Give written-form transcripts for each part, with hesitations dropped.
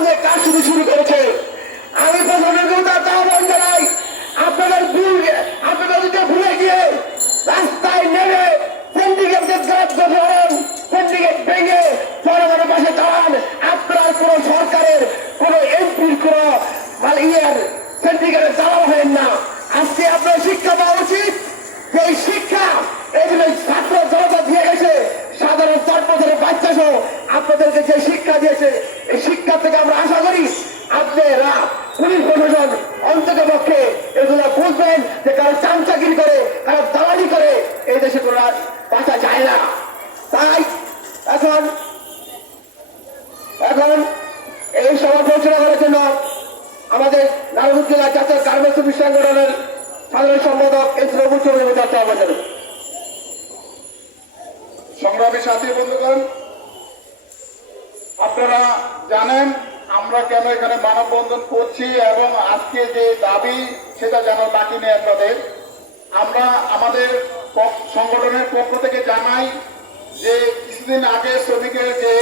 সঙ্গে কারচুপি শুরু করেছে। আমি প্রশাসনকেও তার আহ্বান জানাই, আপনাদের ভুলে গিয়ে রাস্তায় নেমে সিন্ডিকেটের গ্রাহ্য ধরেন, সিন্ডিকেট ভেঙে জনগণের পাশে দাঁড়ান। আপনারা কোন সরকারের কোন এমপির কোন সিন্ডিকেটের দাঁড়ানো হয় না। আজকে আপনার শিক্ষা পাওয়া উচিত। এই শিক্ষা এগুলো ছাত্র জনতা দিয়ে গেছে, সাধারণ 4 বছরের বাচ্চা সহ আপনাদেরকে যে শিক্ষা দিয়েছে, এই শিক্ষা থেকে আমরা আশা করি আপনারা পুলিশ প্রশাসন অন্তত পক্ষে এগুলো বুঝবেন যে কারো চামচাগিরি করে, কারো দালালি করে এই দেশে কোনো বাঁচা যায় না। তাই এখন এই সভা পরিচালনা করার জন্য আমাদের নারায়ণগঞ্জ জেলা জাতীয় গার্মেন্টস শ্রমিক সংগঠনের সাধারণ সম্পাদক এস রবুল চৌধুরী যাত্রা আহ্বান। সংগ্রামী সাথী বন্ধুগণ, আপনারা জানেন আমরা কেন এখানে মানববন্ধন করছি এবং আজকে যে দাবি সেটা যেন বাকি নেই আপনাদের। আমরা আমাদের সংগঠনের পক্ষ থেকে জানাই যে কিছুদিন আগে শ্রমিকের যে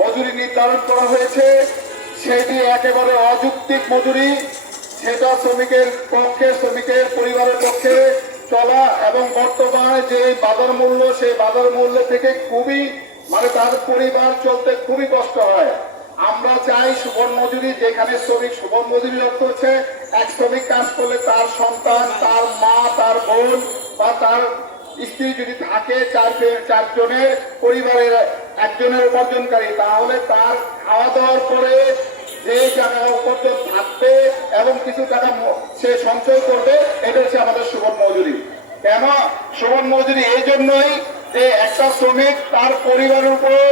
মজুরি নির্ধারণ করা হয়েছে সেটি একেবারে অযৌক্তিক মজুরি। সেটা শ্রমিকের পক্ষে, শ্রমিকের পরিবারের পক্ষে চলা এবং বর্তমানে যে বাজার মূল্য, সেই বাজার মূল্য থেকে খুবই তার পরিবার চলতে খুবই কষ্ট হয়। আমরা চাই সুবর্ণ মজুরি, যেখানে শ্রমিক সুবর্ণ মজুরি অর্থ হচ্ছে এক শ্রমিক কাজ করলে তার সন্তান, তার মা, তার বোন বা তার স্ত্রী যদি থাকে, চারজনের পরিবারের একজনের উপার্জনকারী, তাহলে তার খাওয়া দাওয়ার পরে যে টাকা উপার্জন থাকবে এবং কিছু টাকা সে সঞ্চয় করবে, এটা হচ্ছে আমাদের সুবর্ণ মজুরি। কেন সুবর্ণ মজুরি? এই জন্যই যে একটা শ্রমিক তার পরিবারের উপর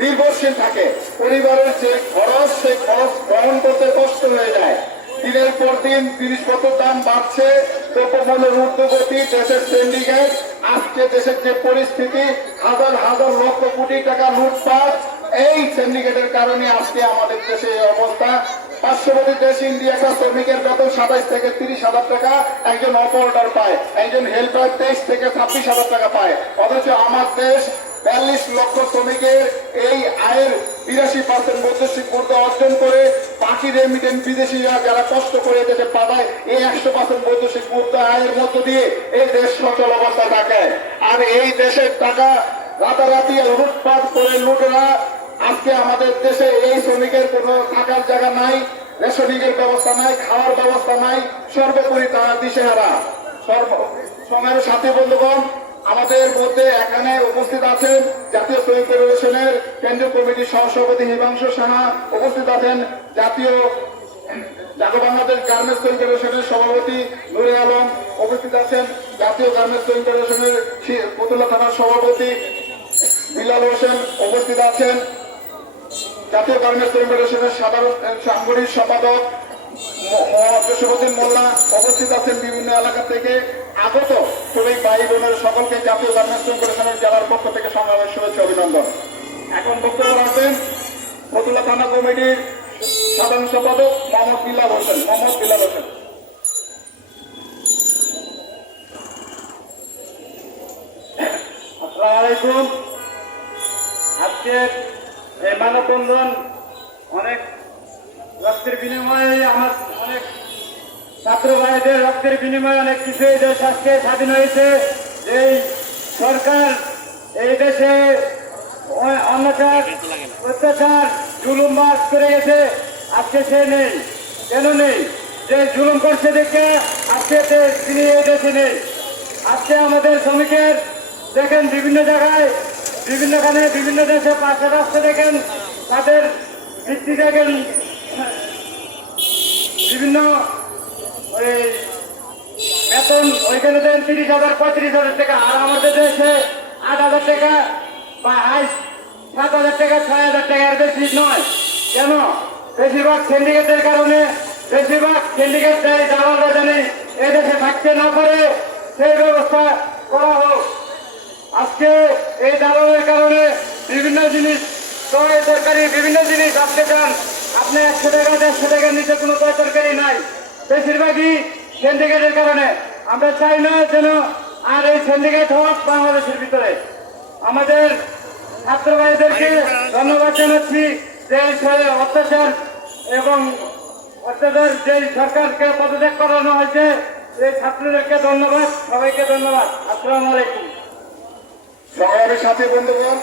নির্ভরশীল থাকে, পরিবারের যে খরচ সেই খরচ বহন করতে কষ্ট হয়ে যায়। দিনের পর দিন জিনিসপত্রের দাম বাড়ছে, দ্রব্যমূল্যের ঊর্ধ্বগতি, দেশের সিন্ডিকেট, আজকে দেশের যে পরিস্থিতি, হাজার হাজার লক্ষ কোটি টাকা লুটপাট, এই সিন্ডিকেটের কারণে আজকে আমাদের দেশে এই অবস্থা। পার্শ্ববর্তী দেশ ইন্ডিয়াটা শ্রমিকের বেতন 27 থেকে 30,000 টাকা একজন অপারেটর পায়, একজন হেল্পার 23 থেকে 26,000 টাকা পায়। অথচ আমার দেশ 42 লক্ষ শ্রমিকের এই আয়ের 82% বৈদেশিক মুদ্রা অর্জন করে, বাকি রেমিটেন্স বিদেশিরা যারা কষ্ট করে দেশে পাঠায়, এই 100% বৈদেশিক মুদ্রা আয়ের মধ্য দিয়ে এই দেশ সচল অবস্থায় থাকে। আর এই দেশের টাকা রাতারাতি লুটপাট করে লুটেরা আজকে আমাদের দেশে এই শ্রমিকের কোনো থাকার জায়গা নাই, রেশনিংয়ের ব্যবস্থা নাই, খাওয়ার ব্যবস্থা নাই, সর্বোপরি তারা দিশেহারা। সময়ের সাথী বন্ধুগণ, আমাদের মধ্যে এখানে উপস্থিত আছেন জাতীয় শ্রমিক ফেডারেশনের কেন্দ্রীয় কমিটির সহসভাপতি হিমাংশু সাহা, উপস্থিত আছেন জাতীয় বাংলাদেশ গার্মেন্টস শ্রমিক ফেডারেশনের সভাপতি নুরে আলম, উপস্থিত আছেন জাতীয় গার্মেন্টস শ্রমিক ফেডারেশনের ফতুল্লা থানার সভাপতি বিলাল হোসেন, উপস্থিত আছেন জাতীয় গার্মেন্টস শ্রমিক ফেডারেশনের সাধারণ সাংগঠনিক সম্পাদক জসীমউদ্দিন মোল্লা, উপস্থিত আছেন বিভিন্ন এলাকা থেকে আগত শ্রমিক ভাই বোনের সকলকে জাতীয় গার্মেন্টস শ্রমিক ফেডারেশনের জেলার পক্ষ থেকে সংগ্রামের শুভেচ্ছা অভিনন্দন। এখন বক্তব্য রাখবেন ফতুল্লা থানা কমিটির সাধারণ সম্পাদক মোহাম্মদ বিলাল হোসেন। আসসালামু আলাইকুম। আজকের এই মানববন্ধন অনেক রক্তের বিনিময়ে, আমার অনেক ছাত্র ভাইদের রক্তের বিনিময়ে অনেক কিছু এই দেশ আজকে স্বাধীন হয়েছে। এই সরকার এই দেশে অত্যাচার অত্যাচার জুলুম বাস করে গেছে, আজকে সে নেই। কেন নেই? যে জুলুম করছে দেখে আজকে তিনি এই দেশে নেই। আজকে আমাদের শ্রমিকের দেখেন বিভিন্ন জায়গায়, বিভিন্নখানে, বিভিন্ন দেশে পাশে রাস্তা দেখেন, তাদের ভিত্তি দেখেন বিভিন্ন বেতন ওইখানে দেন 30,000 35,000 টাকা, আর আমাদের দেশে 8,000 টাকা বা 7,000 টাকা 6,000 টাকার বেশি নয়। কেন? বেশিরভাগ সিন্ডিকেটের কারণে, বেশিরভাগ সিন্ডিকেট দালালরা জানি এই দেশে থাকতে না পারে, সেই ব্যবস্থা করা হোক। আজকে এই দালালের কারণে বিভিন্ন জিনিস, তরকারি বিভিন্ন জিনিস আপনি চান, আপনি 100 টাকা 150 টাকার নিচে কোনো তরকারি নাই, বেশিরভাগই সিন্ডিকেটের কারণে। আমরা চাই না যেন আর এই সিন্ডিকেট হোক বাংলাদেশের ভিতরে। আমাদের ছাত্র ভাইদেরকে ধন্যবাদ জানাচ্ছি যে অত্যাচার এবং অত্যাচার যে সরকারকে পদত্যাগ করানো হয়েছে এই ছাত্রদেরকে ধন্যবাদ, সবাইকে ধন্যবাদ। আসসালামু আলাইকুম। সংগ্রামী সাথী বন্ধুগণ,